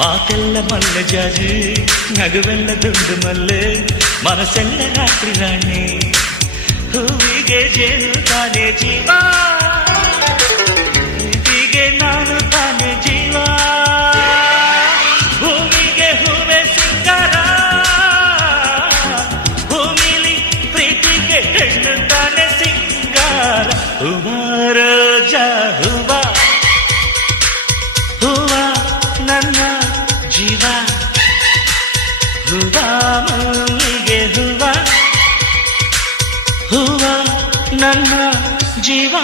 ಮಾತೆಲ್ಲ ಮಲ್ಲೆ ಜಾಜಿ ನಗುವೆಲ್ಲ ದುಂಡು ಮಲ್ಲೆ ಮನಸ್ಸೆಲ್ಲ ರಾತ್ರಿ ರಾಣಿ ಹೂವಿಗೆ ಜೇನು ತಾನೇ ಜೀವ ಪ್ರೀತಿಗೆ ನಾನು ತಾನೇ ಜೀವ ಭೂಮಿಗೆ ಹೂವೆ ಸಿಂಗಾರ ಭೂಮಿಲಿ ಪ್ರೀತಿಗೆ ಹೆಣ್ಣು ತಾನೇ ಸಿಂಗಾರ ಹೂವ ರೋಜಾ ಹೂವ ಹೂವ ನನ್ನ ಜೀವ ಹೂವ ಮಲ್ಲಿಗೆ ಹೂವ ಹೂವ ನನ್ನ ಜೀವ